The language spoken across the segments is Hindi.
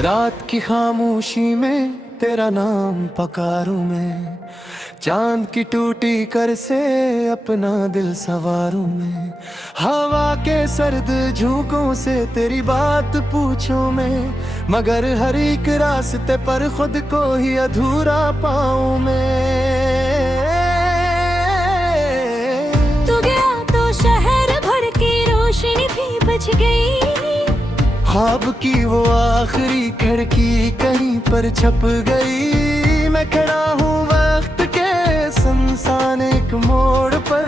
रात की खामोशी में तेरा नाम पकारूं मैं, चांद की टूटी कर से अपना दिल संवारूं मैं। हवा के सर्द झोंकों से तेरी बात पूछूं मैं, मगर हर एक रास्ते पर खुद को ही अधूरा पाऊं मैं। तू गया तो शहर भर की रोशनी भी बच गई, ख्वाब की वो आखिरी खिड़की कहीं पर छप गई। मैं खड़ा हूँ वक्त के सुनसान एक मोड़ पर,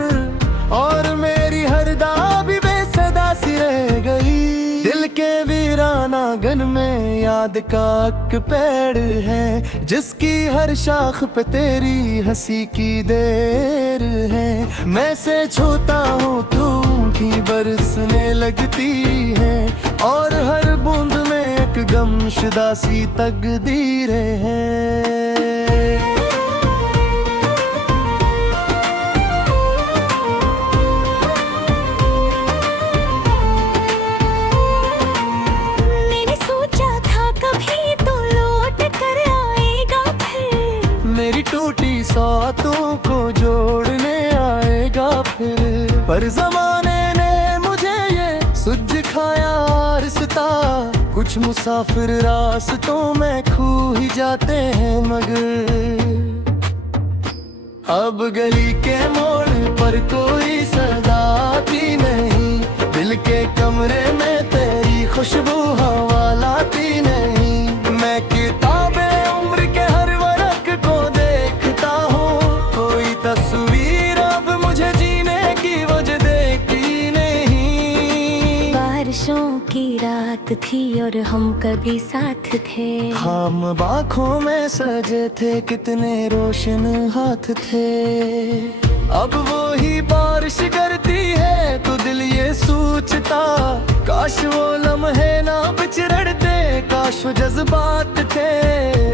और मेरी हर दाबी बेसदा सी रह गई। दिल के वीराना गन में याद का एक पेड़ है, जिसकी हर शाख पे तेरी हंसी की देर है। मैं से छूता हूँ तू की बरसने लगती है, और हर बूंद में एक गमशुदा सी तकदीरें हैं। मैंने सोचा था कभी तो लौट कर आएगा फिर, मेरी टूटी सौतों को जोड़ने आएगा फिर। पर जमाने ने मुझे ये सुझ खाया रिश्ता, कुछ मुसाफिर रास्तों में खो ही जाते हैं मगर। अब गली के मोड़ पर कोई सदा आती नहीं, दिल के कमरे में तेरी खुशबू हवा लाती नहीं। मैं किताबें उम्र के हर वर्क को देखता हूँ, कोई तस्वीर अब मुझे जीने की वजह देती नहीं। बारिशों की रात थी और हम कभी साथ थे, खाम आँखों में सजे थे कितने रोशन हाथ थे। अब वो ही बारिश करती है तो दिल ये सोचता, काश वो लम्हे ना बिछड़ते, काश वो जज्बात थे।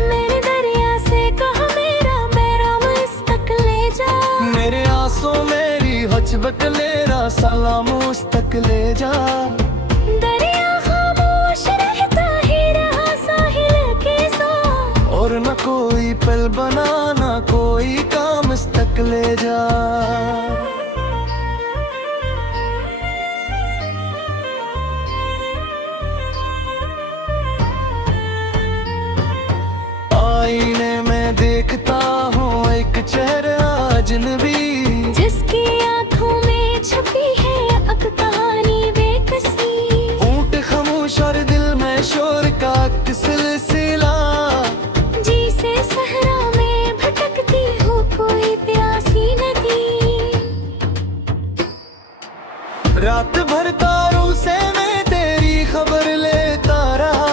मैंने दरिया से कहा मेरा पैगाम इस तक ले जा, मेरे आंसू मेरी हचबक लेरा सलाम उस तक ले जा। दरिया खामोश रहता ही रहा साहिल के साथ, और न कोई पल बनाना कोई काम इस तक ले जा। आईने में देखता हूँ एक चेहरा अजनबी, जिसकी आंखों में छपी है अक कहानी बेकसी। ऊंट खामोश और दिल में शोर का सिलसिला, जी से सहरा में भटकती हो कोई प्यासी नदी। रात भर तारों से मैं तेरी खबर लेता रहा,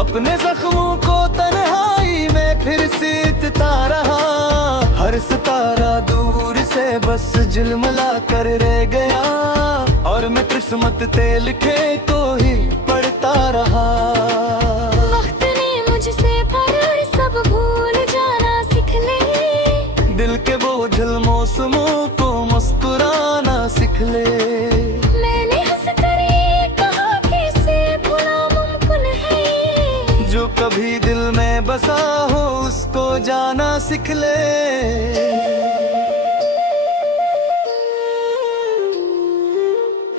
अपने जख्मों को तन्हाई में फिर सीतता रहा। हर सितारा दूर से बस झिलमिला कर रह गया, और मैं किस्मत ते लिखे को ही पढ़ता रहा। वक्त ने मुझसे पर सब भूल जाना सीख ले, दिल के बोझल मौसमों को मुस्कुराना सीख ले। मैंने हंस कर ये कहा कैसे भूलना मुमकिन है, जो कभी दिल में बसा हो उसको जाना सीख ले।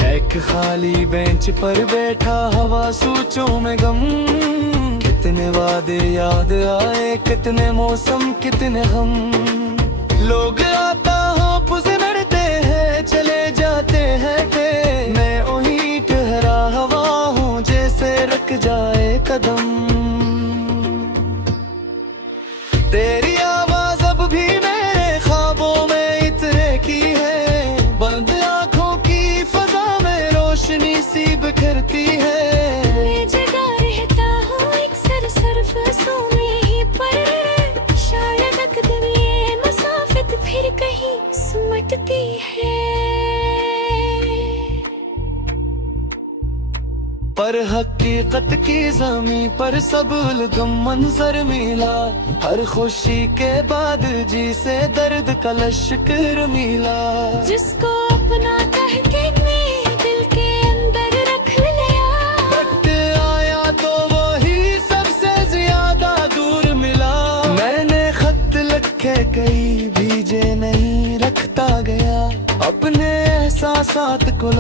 एक खाली बेंच पर बैठा हवा सोचों में गम, कितने वादे याद आए कितने मौसम कितने हम। लोग आता हो पुसे लड़ते हैं चले जाते हैं के, मैं वहीं ठहरा हवा हूँ जैसे रख जाए कदम। तेरी आवाज अब भी मेरे ख्वाबों में इतने की है, बंद आंखों की फजा में रोशनी सी बिखरती है। मैं जगा रहता हूँ एक सरसरफसों में ही पर, शायद अकदम ये मुसाफिर फिर कहीं सिमटती है। पर हकीकत की ज़मीं पर सब उलगम मंजर मिला, हर खुशी के बाद जी से दर्द का लश्कर मिला। जिसको अपना कह के मैं दिल के अंदर रख लिया, वक्त आया तो वही सब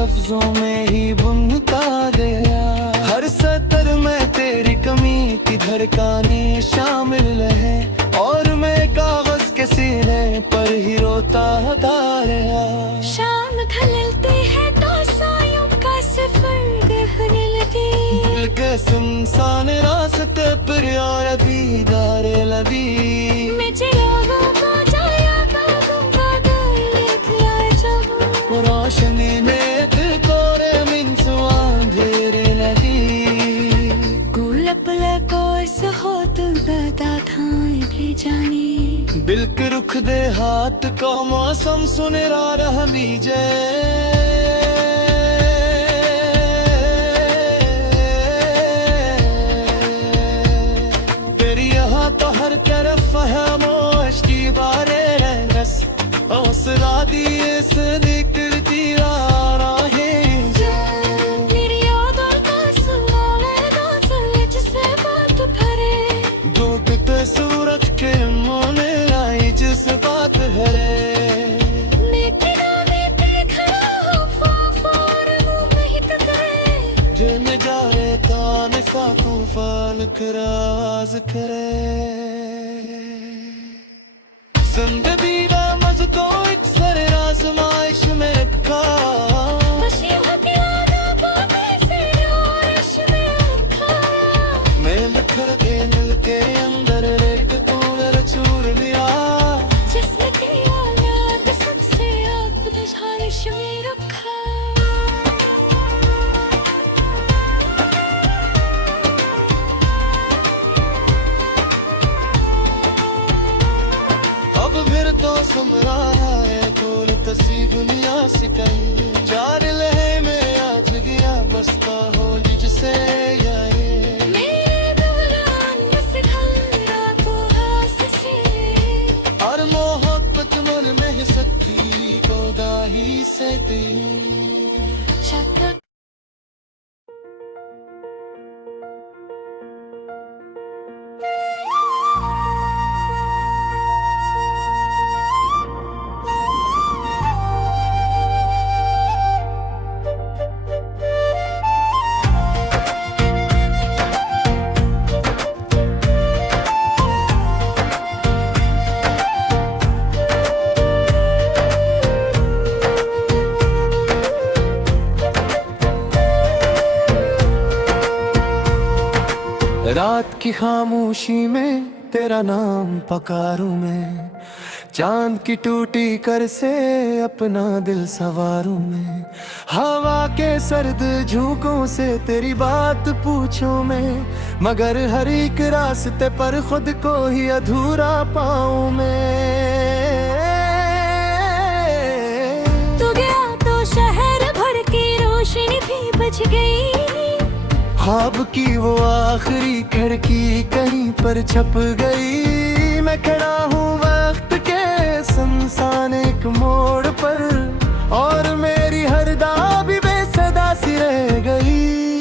लफ्जों में ही बुनता गया। हर सतर में तेरी कमी की धड़कनें शामिल है, और मैं कागज के सीने पर ही रोता गया। शाम ढलती है तो सायों का सफर गहने लगे। दिल के सुनसान रास्ते पर यार दीदार लबी। मैं चिरागों को जाया बागूंगा दिखलाए जब। रोशनी में दिल कोरे मिन अंधेरे लगी। गुलाब को होत बता था भी जाने। दिल के रुख दे हाथ को मौसम सुनरा रह मीजे। तेरी यहाँ तो हर तरफ है मोश की बारे रस। हौसला दिए से निकलती राहें मेरी यादों का सवाल है जिससे बात भरे। जो किते सूरत के मोने आई जिस बात है मैं किनारे पे खड़ा हूँ फार मुँह में ही तकरे। जिन जाए तान सा तूफान खराज करे। जिंदगी का मज को एक सर आजमाइश में रखा। खुशी होती आना बातें से आरिश में रखा। मैं बिखर के दिल के अंदर एक तूने चूर लिया। जिसमें तेरा याद सबसे आप गुजारिश में रखा। अब फिर तो समरा है कोल तसी दुनिया सिकाई। चार लहे में आज गया बसता हो जिससे आए। मेरे दौरान बस खलरा को हास से। और मोहब्बत मन में है सच्ची को दाही से दी। शक रात की खामोशी में तेरा नाम पकारूं मैं। चांद की टूटी कर से अपना दिल सवारूं मैं। हवा के सर्द झोंकों से तेरी बात पूछूं मैं। मगर हर एक रास्ते पर खुद को ही अधूरा पाऊं मैं। तू गया तो शहर भर की रोशनी भी बच गई। ख्वाब की वो आखिरी खिड़की कहीं पर छप गई। मैं खड़ा हूँ वक्त के सुनसान एक मोड़ पर, और मेरी हर दा भी बेसदा सी रह गई।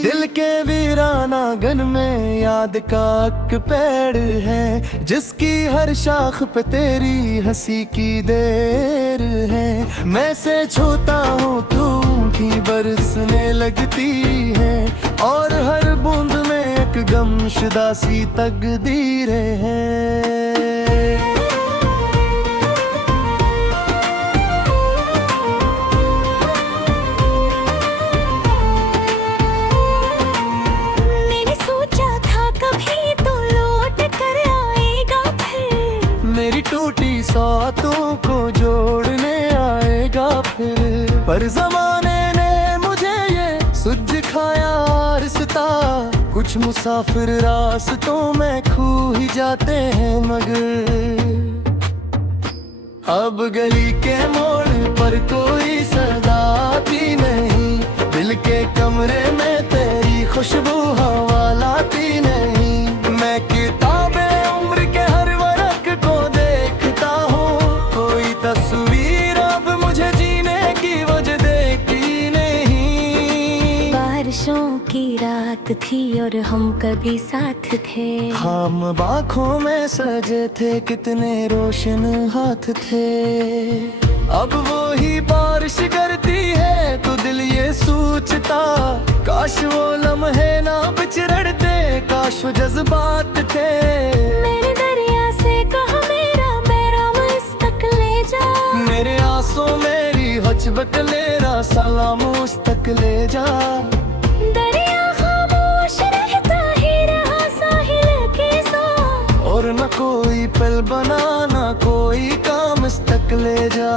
दिल के वीराना गन में याद का एक पेड़ है, जिसकी हर शाख पे तेरी हंसी की देर है। मैं से छूता हूँ तू की बरसने लगती है, और हर बूंद में एक गमशुदा सी तकदीरें हैं। मैंने सोचा था कभी तो लौट कर आएगा फिर। मेरी टूटी सौतों को जोड़ने आएगा फिर। पर जमाने ने मुझे ये सुझ खाया रास्ता। कुछ मुसाफिर रास्तों में खो ही जाते हैं, मगर अब गली के मोड़ पर कोई सदा आती नहीं। दिल के कमरे में तेरी खुशबू हवा लाती नहीं। मैं किताबें उम्र के हर वर्क को देखता हूँ, कोई तस्वीर अब मुझे जीने की वजह देखती नहीं। बारिशों की रात थी और हम कभी साथ थे। हम आँखों में सजे थे, कितने रोशन हाथ थे। अब वो ही बारिश करती है तो दिल ये सूझता। काश वो लम्हे ना बिछड़ते, काश वो जज्बात थे। मेरे दरिया से कहा मेरा बैराम इस तक ले जा। मेरे आंसू मेरी हचबक लेरा सलाम उस तक ले जा। दरिया खामोश रहता ही रहा साहिल के साथ, और न कोई पल बनाना कोई काम इस तक ले जा।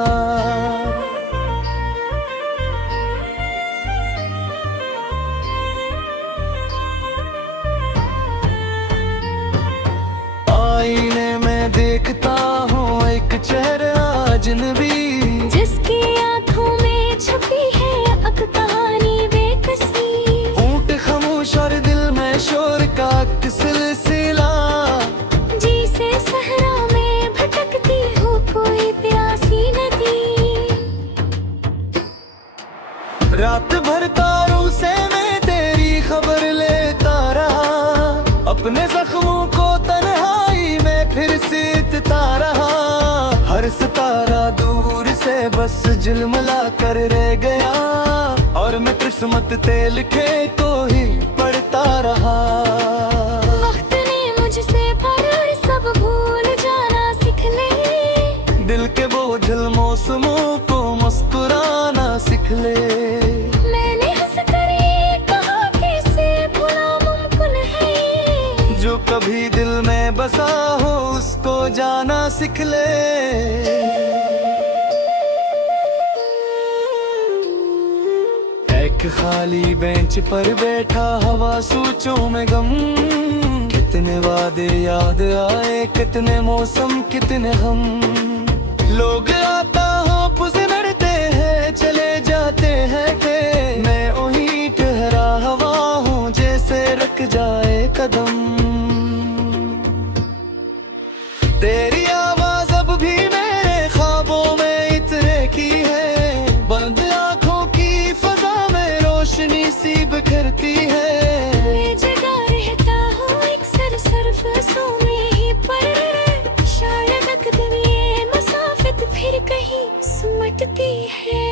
आईने में देखता हूँ एक चेहरा अजनबी, जिसकी आंखों में छपी है अब कहानी बेकसी। ऊंट खामोश और दिल में शोर का सिलसिला। जी से सहरा में भटकती हूँ कोई प्यासी नदी। रात भर तारों से मैं तेरी खबर लेता रहा, अपने जख्मों को तन्हाई में फिर सीतता रहा। हर सितारा दूर से बस झिलमिला कर रह गया, और मैं किस्मत तेल के को ही पढ़ता रहा। वक्त ने मुझसे पर सब भूल जाना सीख ले। दिल के बोझल मौसमों को मुस्कुराना सीख ले। मैंने हंस कर ये कहा कैसे भुला मुमकिन है, जो कभी दिल में बसा हो उसको जाना सीख ले। एक खाली बेंच पर बैठा हवा सोचों में गम, कितने वादे याद आए, कितने मौसम कितने हम। लोग आता हो पुजरते हैं चले जाते हैं के, मैं वही ठहरा हवा हूँ जैसे रुक जाए कदम। तेरी आवाज अब भी मेरे ख्वाबों में इतने की है, बंद आंखों की फजा में रोशनी सी बिखरती है। मैं जगा रहता हूँ एक सरसरफसों में ही पर, शायद एक दिन ये मसाफत फिर कहीं सिमटती है।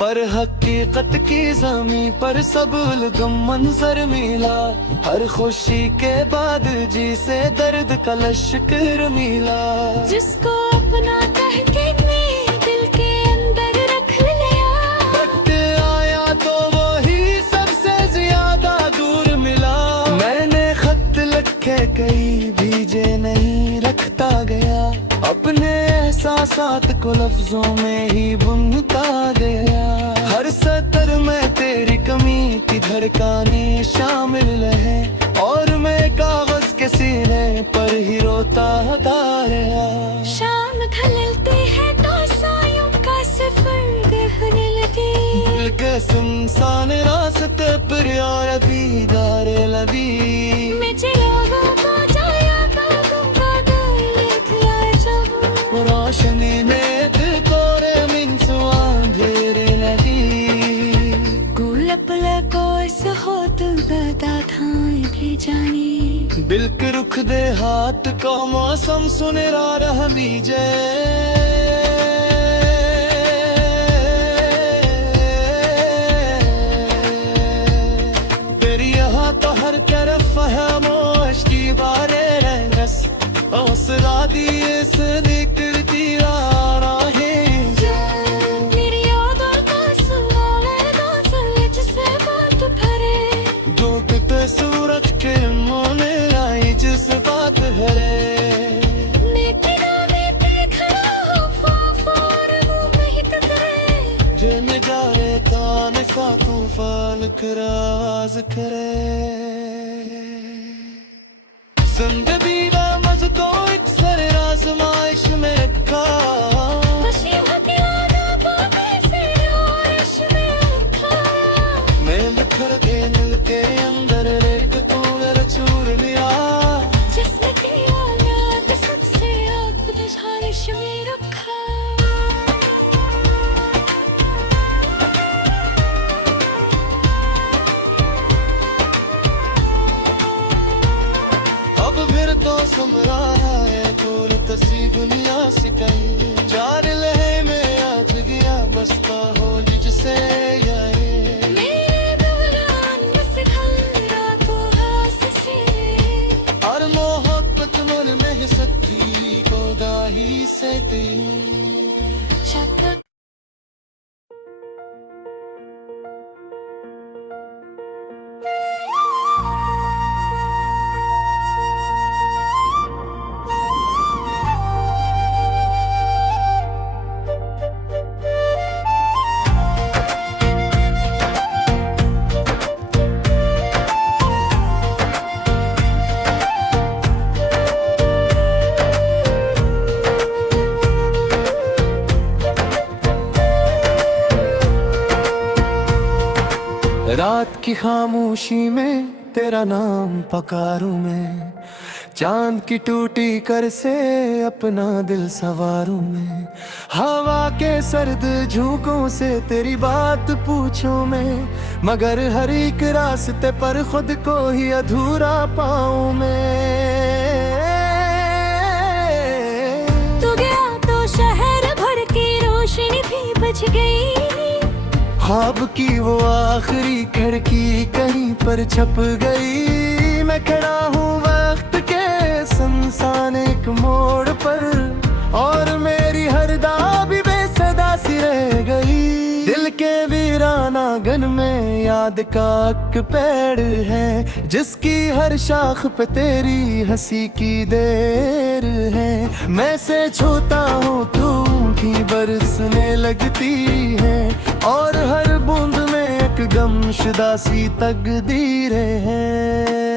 पर हकीकत की ज़मीं पर सब उलगम मंजर मिला, हर खुशी के बाद जी से दर्द का लश्कर मिला। जिसको अपना कह के मैं दिल के अंदर रख लिया, वक्त आया तो वही सबसे ज्यादा दूर मिला। मैंने खत लिखे कई भीजे नहीं रखता गया, अपने एहसासात को लफ्जों में ही बुनता गया। हर सतर में तेरी कमी की धड़कनें शामिल रहे, और मैं कागज के सीने पर ही रोता रहा। शाम ढलते हैं तो सायों का सफर गहने लगे। दिल के सुनसान रास्ते पर यार दीदार लबी, मैं चिरागों को जाया बागों का दिल जब, रोशनी में दिल कोरे मिन सुआं धेरे लगी। गुलाब लगो इस होत बता था भी जाने। दिल के रुख दे हाथ का मौसम सुनहरा रह बीजे। तेरी यहाँ तो हर तरफ है मोश की बारे रस, हौसला दिए सदिकती राहें जो। मेरी यादों का सुनाने दो दिल जिससे बात भरे, डूबते सूरज के मोने आई जिस बात हरे। मैं किनारे पे खड़ा हूँ फाफार मुँह महक करे, जिन जाए ताने सा तूफान खराज करे। जिंदगी का मज को एक सर आजमाइश में रखा, खुशी होती आना बाबे से रोश में उठाया। मैं बिखर के दिल के अंदर एक तूने चूर लिया। जिसमें तेरा याद सबसे अपने झारिश में रखा। अब फिर तो समरा है दूर तसी दुनिया। रात की खामोशी में तेरा नाम पकारूं मैं, चांद की टूटी कर से अपना दिल सवारूं मैं, हवा के सर्द झोंकों से तेरी बात पूछूं मैं, मगर हर एक रास्ते पर खुद को ही अधूरा पाऊं मैं। तू गया तो शहर भर की रोशनी भी बच गई, ख्वाब की वो आखिरी खिड़की कहीं पर छप गई, मैं खड़ा हूँ वक्त के सुनसान एक मोड़ पर, और मेरी हर दा भी बेसदा सी रह गई। दिल के वीराना गन में याद का एक पेड़ है, जिसकी हर शाख पे तेरी हंसी की देर है, मैं से छूता हूँ तू की बरसने लगती है, और हर बूंद में एक गमशुदा सी तकदीरें हैं।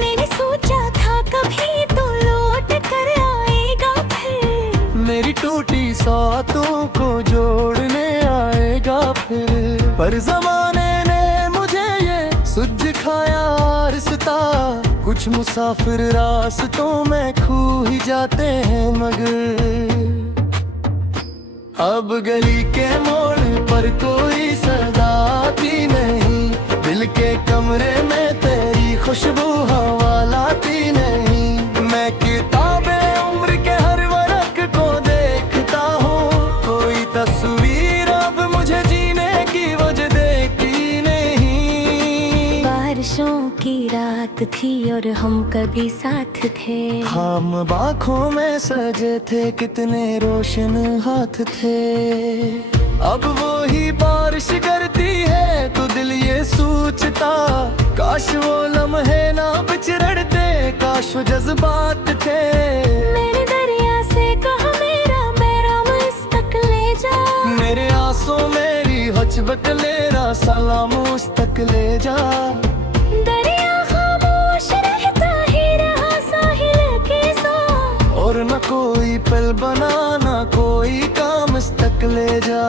मैंने सोचा था कभी तो लौट कर आएगा फिर, मेरी टूटी सौतों को जोड़ने आएगा फिर, पर जमाने ने मुझे ये सुझ खाया रिश्ता, कुछ मुसाफिर रास्तों में खो ही जाते हैं, मगर अब गली के मोड़ पर कोई सदा आती नहीं, दिल के कमरे में तेरी खुशबू हवा लाती नहीं, मैं किताबे उम्र के हर वर्क को देखता हूँ, कोई तस्वीर अब मुझे जीने की वजह देखती नहीं। बारिशों की रात थी और हम कभी साथ थे, हम आँखों में सजे थे कितने रोशन हाथ थे, अब वो ही बारिश करती है तो दिल ये सोचता, काश वो लम्हे ना बिछड़ते, काश वो जज्बात थे। मैंने दरिया से कहा मेरा मुझ तक ले जा, मेरे आंसू मेरी हचबक लेरा सलाम उस तक ले जा, दरिया खामोश रहता ही रहा साहिल के सो, और न कोई पल बनाना कोई काम इस तक ले जा।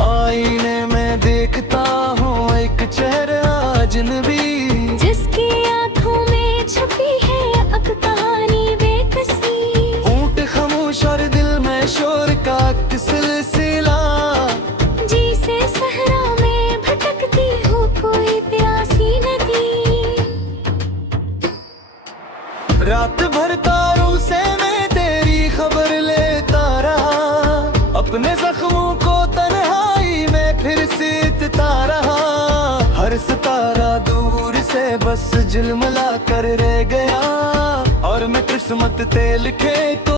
आईने में देखता हूँ एक चेहरा अजनबी, जिसकी आंखों में छपी है अब कहानी बेकसी, ऊंट खामोश और दिल में शोर का एक सिलसिला, जी से सहरा में भटकती हो कोई प्यासी नदी, रात भर तारों से मैं तेरी खबर लेता रहा, अपने जख्मों को तन्हाई में फिर सीतता रहा, हर सितारा दूर से बस झिलमिला कर रह गया, और मैं किस्मत ते लिखे तो